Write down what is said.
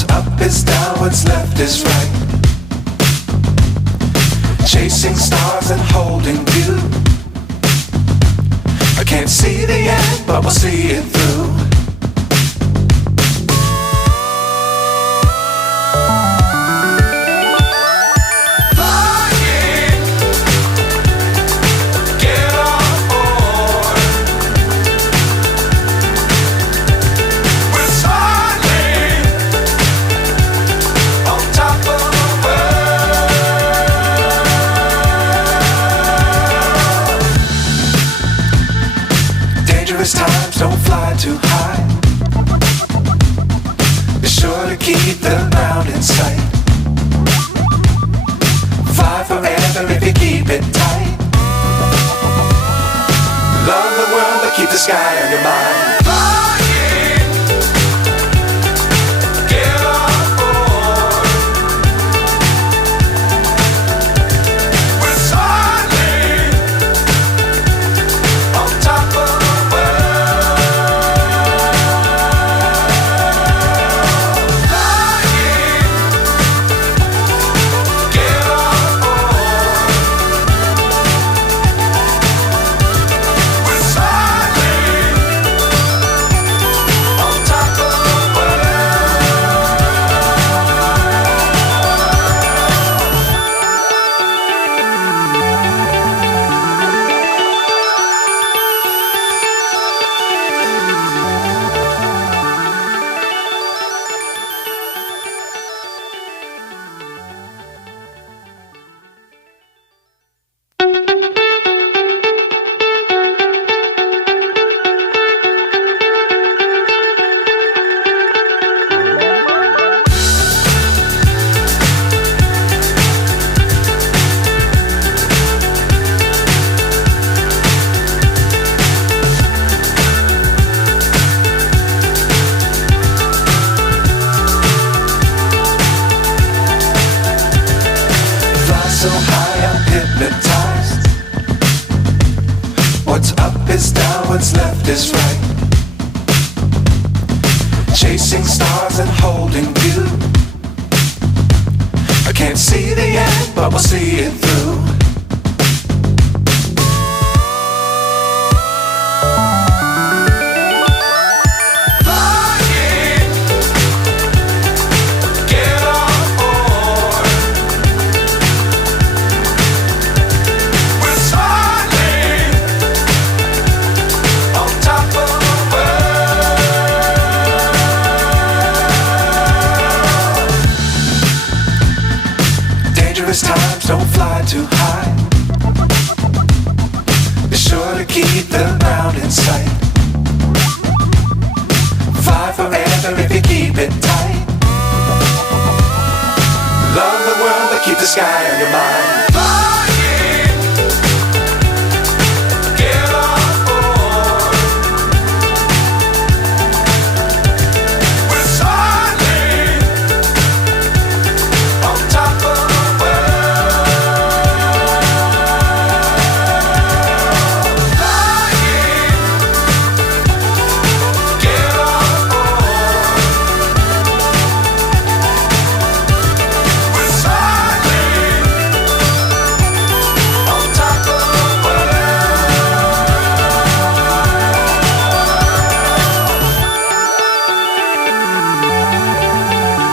What's up is down, what's left is right. Chasing stars and holding you. I can't see the end, but we'll see it through. Times don't fly too high. Be sure to keep the ground in sight. Fly forever if you keep it tight. Love the world but keep the sky on your mind. So high I'm hypnotized. What's up is down, what's left is right. Chasing stars and holding you. I can't see the end, but we'll see it through. Times don't fly too high. Be sure to keep the ground in sight. Fly forever if you keep it tight. Love the world but keep the sky on your mind.